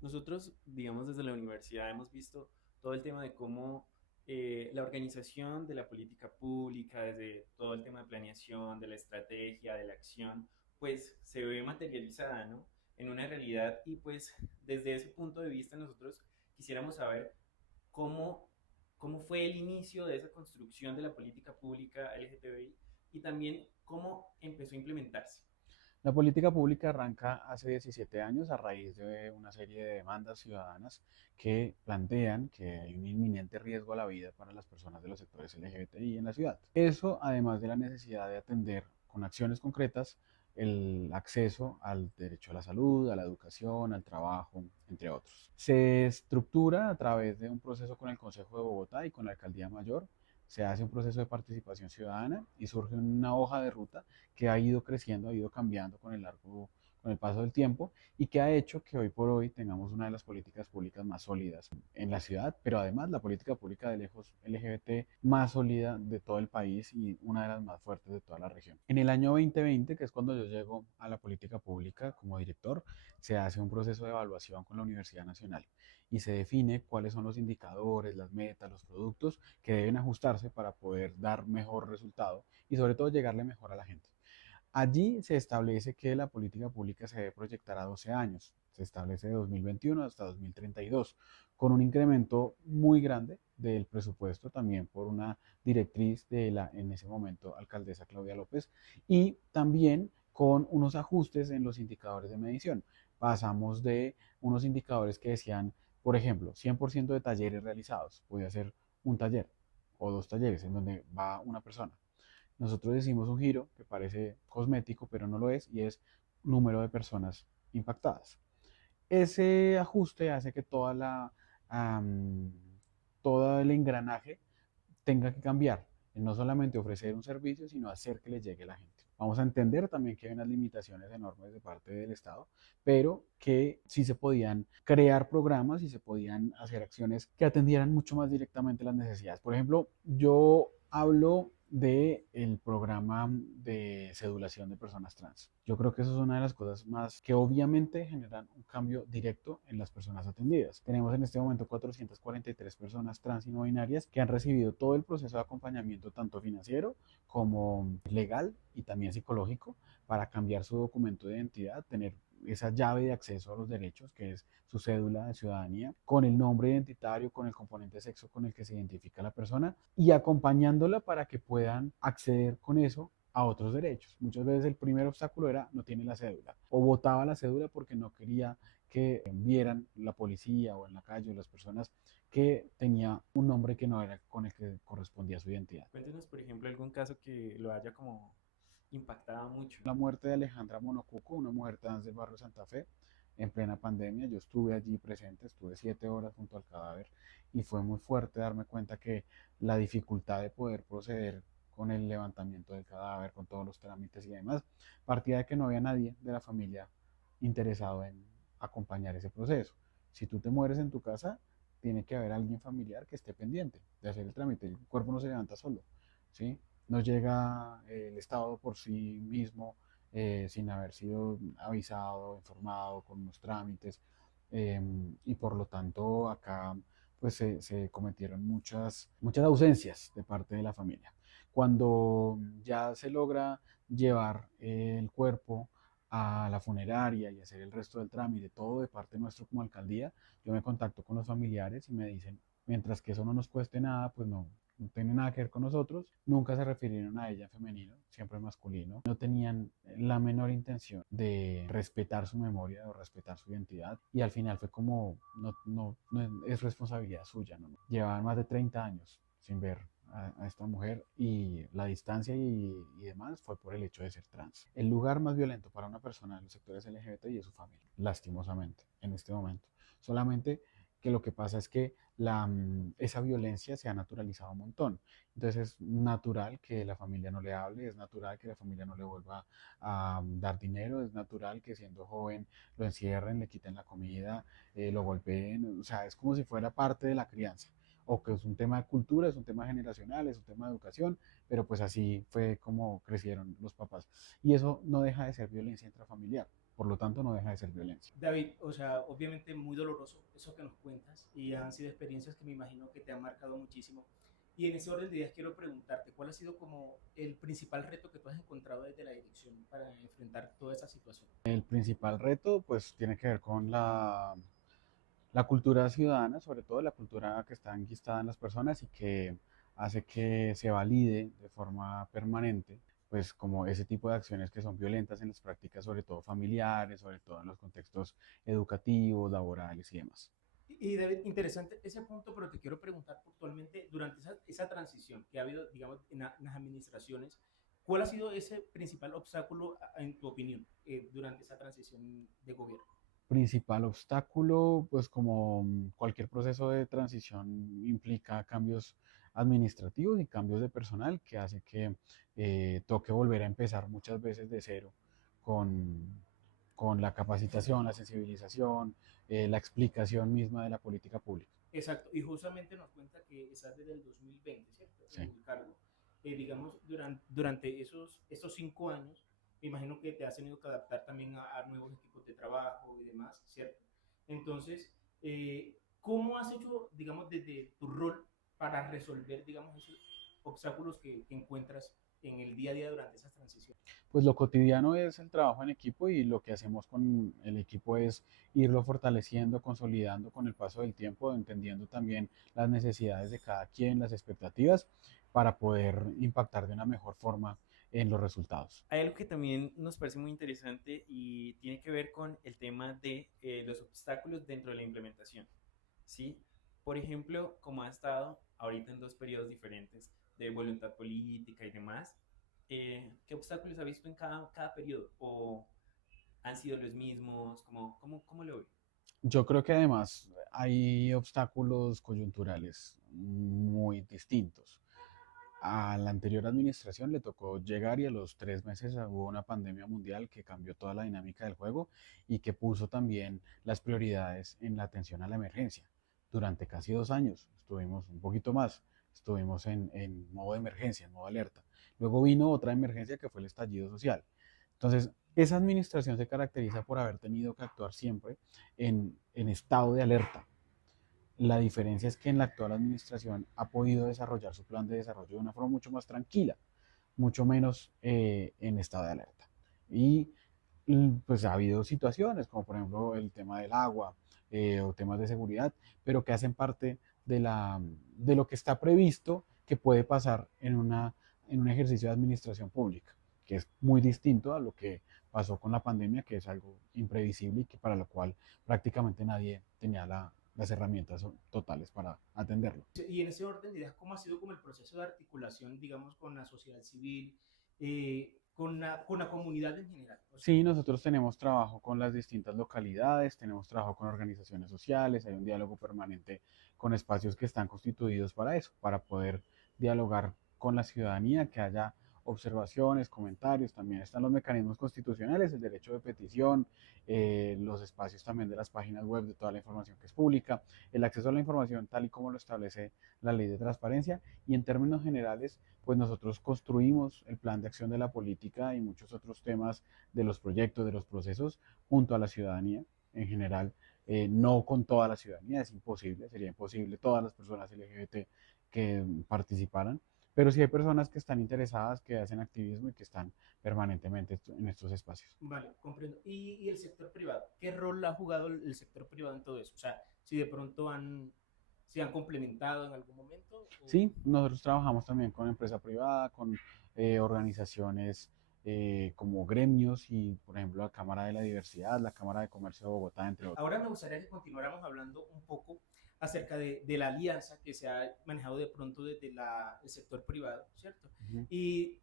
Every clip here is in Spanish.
Nosotros, digamos, desde la universidad hemos visto todo el tema de cómo la organización de la política pública, desde todo el tema de planeación, de la estrategia, de la acción, pues se ve materializada, ¿no? En una realidad y pues desde ese punto de vista nosotros quisiéramos saber cómo, cómo fue el inicio de esa construcción de la política pública LGTBI y también cómo empezó a implementarse. La política pública arranca hace 17 años a raíz de una serie de demandas ciudadanas que plantean que hay un inminente riesgo a la vida para las personas de los sectores LGBTI en la ciudad. Eso, además de la necesidad de atender con acciones concretas el acceso al derecho a la salud, a la educación, al trabajo, entre otros. Se estructura a través de un proceso con el Consejo de Bogotá y con la Alcaldía Mayor. Se hace un proceso de participación ciudadana y surge una hoja de ruta que ha ido creciendo, ha ido cambiando con el paso del tiempo y que ha hecho que hoy por hoy tengamos una de las políticas públicas más sólidas en la ciudad, pero además la política pública de lejos LGBT más sólida de todo el país y una de las más fuertes de toda la región. En el año 2020, que es cuando yo llego a la política pública como director, se hace un proceso de evaluación con la Universidad Nacional y se define cuáles son los indicadores, las metas, los productos que deben ajustarse para poder dar mejor resultado y sobre todo llegarle mejor a la gente. Allí se establece que la política pública se debe proyectar a 12 años. Se establece de 2021 hasta 2032, con un incremento muy grande del presupuesto también por una directriz de la, en ese momento, alcaldesa Claudia López, y también con unos ajustes en los indicadores de medición. Pasamos de unos indicadores que decían, por ejemplo, 100% de talleres realizados, podía ser un taller o dos talleres en donde va una persona. Nosotros decimos un giro que parece cosmético, pero no lo es, y es número de personas impactadas. Ese ajuste hace que um, todo el engranaje tenga que cambiar. No solamente ofrecer un servicio, sino hacer que le llegue a la gente. Vamos a entender también que hay unas limitaciones enormes de parte del Estado, pero que sí se podían crear programas y se podían hacer acciones que atendieran mucho más directamente las necesidades. Por ejemplo, yo hablo del programa de cedulación de personas trans. Yo creo que eso es una de las cosas más que obviamente generan un cambio directo en las personas atendidas. Tenemos en este momento 443 personas trans y no binarias que han recibido todo el proceso de acompañamiento tanto financiero como legal y también psicológico para cambiar su documento de identidad, tener esa llave de acceso a los derechos, que es su cédula de ciudadanía, con el nombre identitario, con el componente de sexo con el que se identifica la persona y acompañándola para que puedan acceder con eso a otros derechos. Muchas veces el primer obstáculo era no tiene la cédula o botaba la cédula porque no quería que vieran la policía o en la calle o las personas que tenía un nombre que no era con el que correspondía a su identidad. Cuéntenos, por ejemplo, algún caso que lo haya como impactado mucho. La muerte de Alejandra Monocuco, una mujer trans del barrio Santa Fe, en plena pandemia. Yo estuve allí presente, estuve 7 horas junto al cadáver y fue muy fuerte darme cuenta que la dificultad de poder proceder con el levantamiento del cadáver, con todos los trámites y demás, partía de que no había nadie de la familia interesado en acompañar ese proceso. Si tú te mueres en tu casa, tiene que haber alguien familiar que esté pendiente de hacer el trámite. El cuerpo no se levanta solo, ¿sí? No llega el Estado por sí mismo sin haber sido avisado, informado con los trámites eh, y por lo tanto acá pues se cometieron muchas ausencias de parte de la familia. Cuando ya se logra llevar el cuerpo a la funeraria y hacer el resto del trámite, todo de parte nuestro como alcaldía, yo me contacto con los familiares y me dicen, mientras que eso no nos cueste nada, pues no tiene nada que ver con nosotros, nunca se refirieron a ella en femenino, siempre en masculino, no tenían la menor intención de respetar su memoria o respetar su identidad y al final fue como, no es responsabilidad suya, ¿no? Llevaban más de 30 años sin ver a esta mujer y la distancia y demás fue por el hecho de ser trans. El lugar más violento para una persona de los sectores LGBTI es su familia, lastimosamente, en este momento. Solamente que lo que pasa es que esa violencia se ha naturalizado un montón. Entonces es natural que la familia no le hable, es natural que la familia no le vuelva a dar dinero, es natural que siendo joven lo encierren, le quiten la comida, lo golpeen, o sea, es como si fuera parte de la crianza. O que es un tema de cultura, es un tema generacional, es un tema de educación, pero pues así fue como crecieron los papás. Y eso no deja de ser violencia intrafamiliar, por lo tanto no deja de ser violencia. David, o sea, obviamente muy doloroso eso que nos cuentas y han sido experiencias que me imagino que te han marcado muchísimo. Y en ese orden de ideas quiero preguntarte, ¿cuál ha sido como el principal reto que tú has encontrado desde la dirección para enfrentar toda esa situación? El principal reto pues tiene que ver con la cultura ciudadana, sobre todo la cultura que está enquistada en las personas y que hace que se valide de forma permanente, pues como ese tipo de acciones que son violentas en las prácticas, sobre todo familiares, sobre todo en los contextos educativos, laborales y demás. Y David, interesante ese punto, pero te quiero preguntar puntualmente, durante esa transición que ha habido, digamos, en las administraciones, ¿cuál ha sido ese principal obstáculo, en tu opinión, durante esa transición de gobierno? Principal obstáculo, pues como cualquier proceso de transición implica cambios administrativos y cambios de personal que hace que toque volver a empezar muchas veces de cero con, con la capacitación, la sensibilización, la explicación misma de la política pública. Exacto, y justamente nos cuenta que estás desde el 2020, ¿cierto? En Sí. el cargo. Digamos, durante esos 5 años, me imagino que te has tenido que adaptar también a nuevos equipos de trabajo y demás, ¿cierto? Entonces, ¿cómo has hecho, digamos, desde tu rol para resolver, digamos, esos obstáculos que encuentras en el día a día durante esas transiciones? Pues lo cotidiano es el trabajo en equipo y lo que hacemos con el equipo es irlo fortaleciendo, consolidando con el paso del tiempo, entendiendo también las necesidades de cada quien, las expectativas, para poder impactar de una mejor forma en los resultados. Hay algo que también nos parece muy interesante y tiene que ver con el tema de los obstáculos dentro de la implementación, ¿sí? Por ejemplo, como ha estado ahorita en dos periodos diferentes de voluntad política y demás, ¿qué obstáculos ha visto en cada periodo? ¿O han sido los mismos? ¿Cómo lo ve? Yo creo que además hay obstáculos coyunturales muy distintos. A la anterior administración le tocó llegar y a los 3 meses hubo una pandemia mundial que cambió toda la dinámica del juego y que puso también las prioridades en la atención a la emergencia. Durante casi 2 años estuvimos un poquito más, estuvimos en modo de emergencia, en modo alerta. Luego vino otra emergencia que fue el estallido social. Entonces, esa administración se caracteriza por haber tenido que actuar siempre en estado de alerta. La diferencia es que en la actual administración ha podido desarrollar su plan de desarrollo de una forma mucho más tranquila, mucho menos en estado de alerta. Y pues ha habido situaciones, como por ejemplo el tema del agua o temas de seguridad, pero que hacen parte de lo que está previsto que puede pasar en un ejercicio de administración pública, que es muy distinto a lo que pasó con la pandemia, que es algo imprevisible y que para lo cual prácticamente nadie tenía las herramientas totales para atenderlo. Y en ese orden de ideas, ¿cómo ha sido como el proceso de articulación, digamos, con la sociedad civil, con la comunidad en general? O sea, Sí, nosotros tenemos trabajo con las distintas localidades, tenemos trabajo con organizaciones sociales, hay un diálogo permanente con espacios que están constituidos para eso, para poder dialogar con la ciudadanía, que haya observaciones, comentarios, también están los mecanismos constitucionales, el derecho de petición, los espacios también de las páginas web de toda la información que es pública, el acceso a la información tal y como lo establece la ley de transparencia y en términos generales, pues nosotros construimos el plan de acción de la política y muchos otros temas de los proyectos, de los procesos, junto a la ciudadanía en general, no con toda la ciudadanía, es imposible, sería imposible todas las personas LGBT que participaran, pero sí hay personas que están interesadas, que hacen activismo y que están permanentemente en estos espacios. vale, comprendo. Y el sector privado, ¿qué rol ha jugado el sector privado en todo eso? O sea, si de pronto se han complementado en algún momento. Sí, nosotros trabajamos también con empresa privada, con organizaciones como gremios y, por ejemplo, la Cámara de la Diversidad, la Cámara de Comercio de Bogotá, entre otros. Ahora me gustaría que continuáramos hablando un poco acerca de la alianza que se ha manejado de pronto desde el sector privado, ¿cierto? Ujú. Y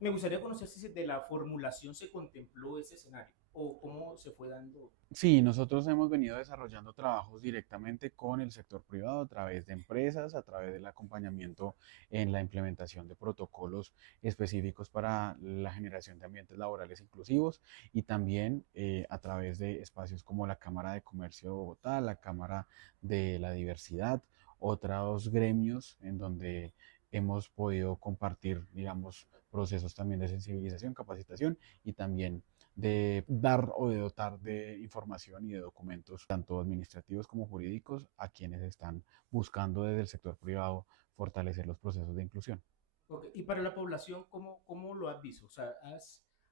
me gustaría conocer si de la formulación se contempló ese escenario o cómo se fue dando. Sí, nosotros hemos venido desarrollando trabajos directamente con el sector privado a través de empresas, a través del acompañamiento en la implementación de protocolos específicos para la generación de ambientes laborales inclusivos y también a través de espacios como la Cámara de Comercio de Bogotá, la Cámara de la Diversidad, otros gremios en donde hemos podido compartir, digamos, procesos también de sensibilización, capacitación y también de dar o de dotar de información y de documentos, tanto administrativos como jurídicos, a quienes están buscando desde el sector privado fortalecer los procesos de inclusión. Okay. Y para la población, ¿cómo lo has visto? O sea,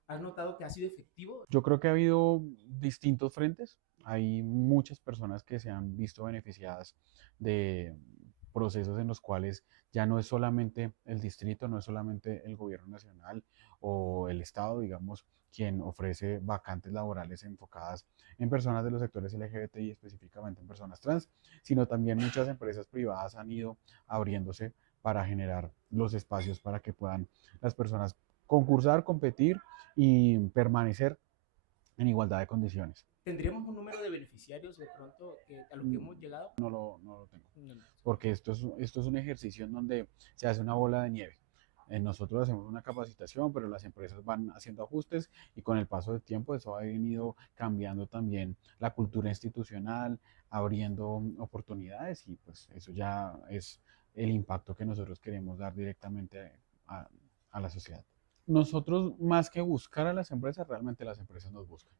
¿has notado que ha sido efectivo? Yo creo que ha habido distintos frentes. Hay muchas personas que se han visto beneficiadas de procesos en los cuales ya no es solamente el distrito, no es solamente el gobierno nacional o el estado, digamos, quien ofrece vacantes laborales enfocadas en personas de los sectores LGBTI, específicamente en personas trans, sino también muchas empresas privadas han ido abriéndose para generar los espacios para que puedan las personas concursar, competir y permanecer en igualdad de condiciones. ¿Tendríamos un número de beneficiarios de pronto a los que hemos llegado? No lo tengo, No, no. porque esto es un ejercicio en donde se hace una bola de nieve. Nosotros hacemos una capacitación, pero las empresas van haciendo ajustes y con el paso del tiempo eso ha venido cambiando también la cultura institucional, abriendo oportunidades y pues eso ya es el impacto que nosotros queremos dar directamente a, a la sociedad. Nosotros más que buscar a las empresas, realmente las empresas nos buscan.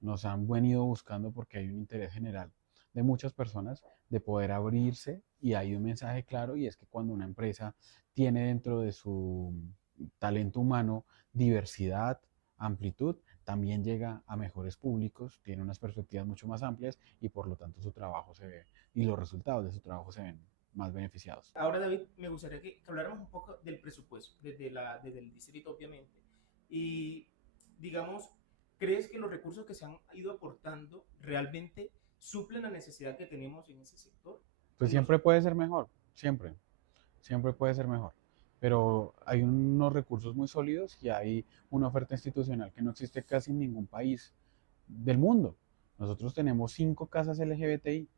Nos han venido buscando porque hay un interés general de muchas personas de poder abrirse y hay un mensaje claro y es que cuando una empresa tiene dentro de su talento humano diversidad, amplitud, también llega a mejores públicos, tiene unas perspectivas mucho más amplias y por lo tanto su trabajo se ve y los resultados de su trabajo se ven más beneficiados. Ahora, David, me gustaría que habláramos un poco del presupuesto, desde el distrito, obviamente. Y, digamos, ¿crees que los recursos que se han ido aportando realmente suplen la necesidad que tenemos en ese sector? Pues siempre puede ser mejor, siempre puede ser mejor. Pero hay unos recursos muy sólidos y hay una oferta institucional que no existe casi en ningún país del mundo. Nosotros tenemos 5 casas LGBTI.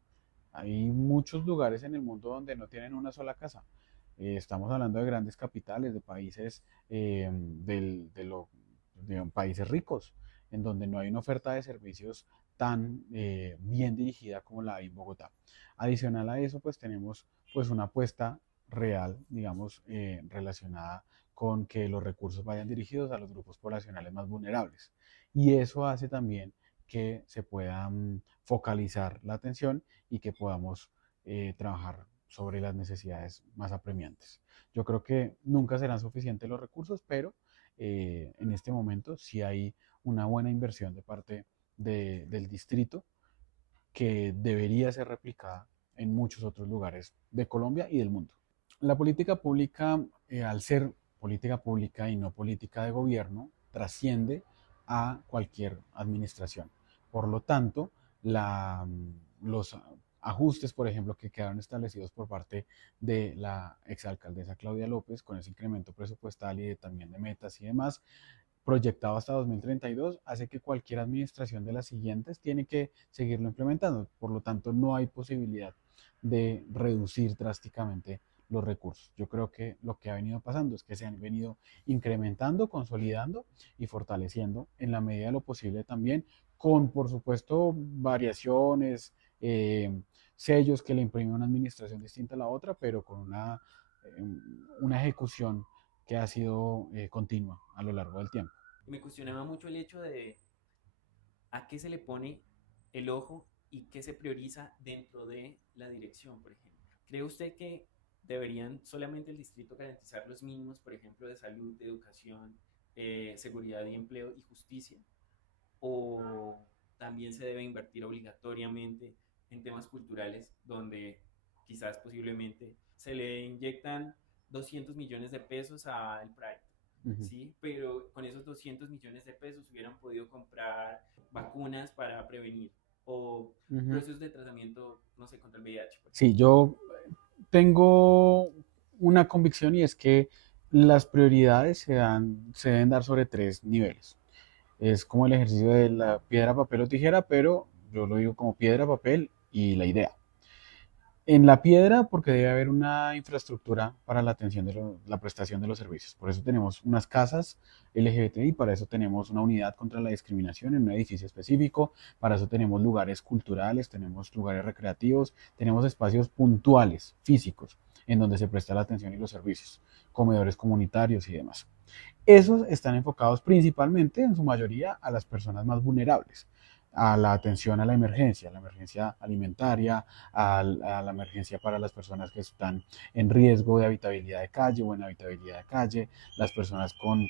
Hay muchos lugares en el mundo donde no tienen una sola casa. Estamos hablando de grandes capitales, de países, de países ricos, en donde no hay una oferta de servicios tan bien dirigida como la hay en Bogotá. Adicional a eso, pues tenemos pues una apuesta real, digamos, relacionada con que los recursos vayan dirigidos a los grupos poblacionales más vulnerables. Y eso hace también que se pueda focalizar la atención y que podamos trabajar sobre las necesidades más apremiantes. Yo creo que nunca serán suficientes los recursos, pero en este momento sí hay una buena inversión de parte del distrito que debería ser replicada en muchos otros lugares de Colombia y del mundo. La política pública, al ser política pública y no política de gobierno, trasciende a cualquier administración. Por lo tanto, los ajustes, por ejemplo, que quedaron establecidos por parte de la exalcaldesa Claudia López con ese incremento presupuestal y también de metas y demás, proyectado hasta 2032, hace que cualquier administración de las siguientes tiene que seguirlo implementando. Por lo tanto, no hay posibilidad de reducir drásticamente los recursos. Yo creo que lo que ha venido pasando es que se han venido incrementando, consolidando y fortaleciendo en la medida de lo posible también, con por supuesto variaciones, sellos que le imprime una administración distinta a la otra, pero con una ejecución que ha sido continua a lo largo del tiempo. Me cuestionaba mucho el hecho de a qué se le pone el ojo y qué se prioriza dentro de la dirección, por ejemplo. ¿Cree usted que deberían solamente el distrito garantizar los mínimos, por ejemplo, de salud, de educación, seguridad y empleo y justicia? ¿O también se debe invertir obligatoriamente en temas culturales donde quizás posiblemente se le inyectan 200 millones de pesos al Pride? Sí, pero con esos 200 millones de pesos hubieran podido comprar vacunas para prevenir o procesos de tratamiento, no sé, contra el VIH. Sí, yo tengo una convicción y es que las prioridades se deben dar sobre 3 niveles. Es como el ejercicio de la piedra, papel o tijera, pero yo lo digo como piedra, papel y la idea. En la piedra, porque debe haber una infraestructura para la atención de la prestación de los servicios. Por eso tenemos unas casas LGBTI, para eso tenemos una unidad contra la discriminación en un edificio específico, para eso tenemos lugares culturales, tenemos lugares recreativos, tenemos espacios puntuales, físicos, en donde se presta la atención y los servicios, comedores comunitarios y demás. Esos están enfocados principalmente, en su mayoría, a las personas más vulnerables, a la atención a la emergencia alimentaria, a la emergencia para las personas que están en riesgo de habitabilidad de calle o en habitabilidad de calle, las personas con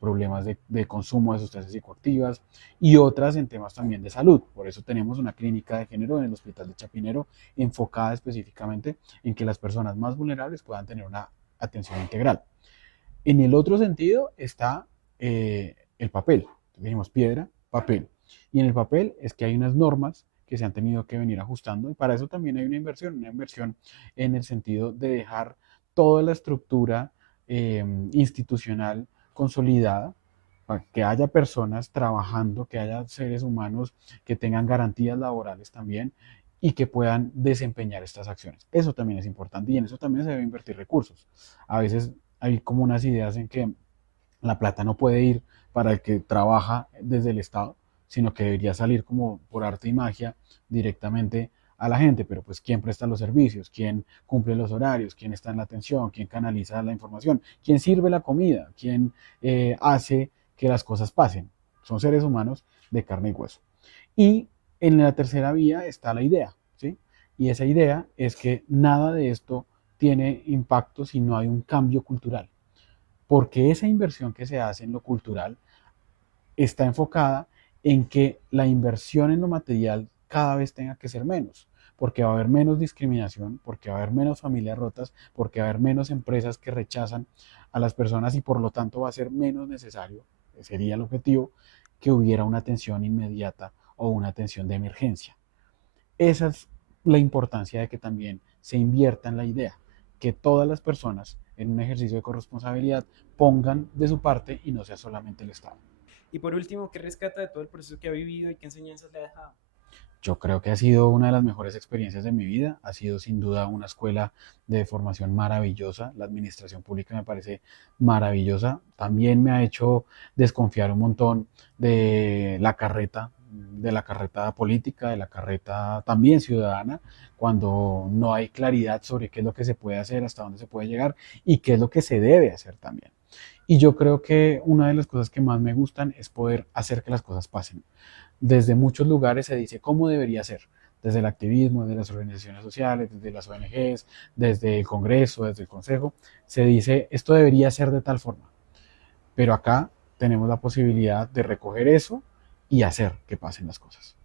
problemas de consumo de sustancias psicoactivas y otras en temas también de salud. Por eso tenemos una clínica de género en el Hospital de Chapinero enfocada específicamente en que las personas más vulnerables puedan tener una atención integral. En el otro sentido está el papel. Dijimos piedra, papel. Y en el papel es que hay unas normas que se han tenido que venir ajustando y para eso también hay una inversión en el sentido de dejar toda la estructura institucional consolidada, para que haya personas trabajando, que haya seres humanos que tengan garantías laborales también y que puedan desempeñar estas acciones. Eso también es importante y en eso también se debe invertir recursos. A veces hay como unas ideas en que la plata no puede ir para el que trabaja desde el Estado, sino que debería salir como por arte y magia directamente a la gente, pero pues quién presta los servicios, quién cumple los horarios, quién está en la atención, quién canaliza la información, quién sirve la comida, quién hace que las cosas pasen. Son seres humanos de carne y hueso. Y en la tercera vía está la idea, ¿sí? Y esa idea es que nada de esto tiene impacto si no hay un cambio cultural, porque esa inversión que se hace en lo cultural está enfocada en que la inversión en lo material cada vez tenga que ser menos, porque va a haber menos discriminación, porque va a haber menos familias rotas, porque va a haber menos empresas que rechazan a las personas y por lo tanto va a ser menos necesario, sería el objetivo, que hubiera una atención inmediata o una atención de emergencia. Esa es la importancia de que también se invierta en la idea, que todas las personas en un ejercicio de corresponsabilidad pongan de su parte y no sea solamente el Estado. Y por último, ¿qué rescata de todo el proceso que ha vivido y qué enseñanzas le ha dejado? Yo creo que ha sido una de las mejores experiencias de mi vida, ha sido sin duda una escuela de formación maravillosa, la administración pública me parece maravillosa, también me ha hecho desconfiar un montón de la carreta política, de la carreta también ciudadana, cuando no hay claridad sobre qué es lo que se puede hacer, hasta dónde se puede llegar y qué es lo que se debe hacer también. Y yo creo que una de las cosas que más me gustan es poder hacer que las cosas pasen. Desde muchos lugares se dice cómo debería ser, desde el activismo, desde las organizaciones sociales, desde las ONGs, desde el Congreso, desde el Consejo, se dice esto debería ser de tal forma. Pero acá tenemos la posibilidad de recoger eso y hacer que pasen las cosas.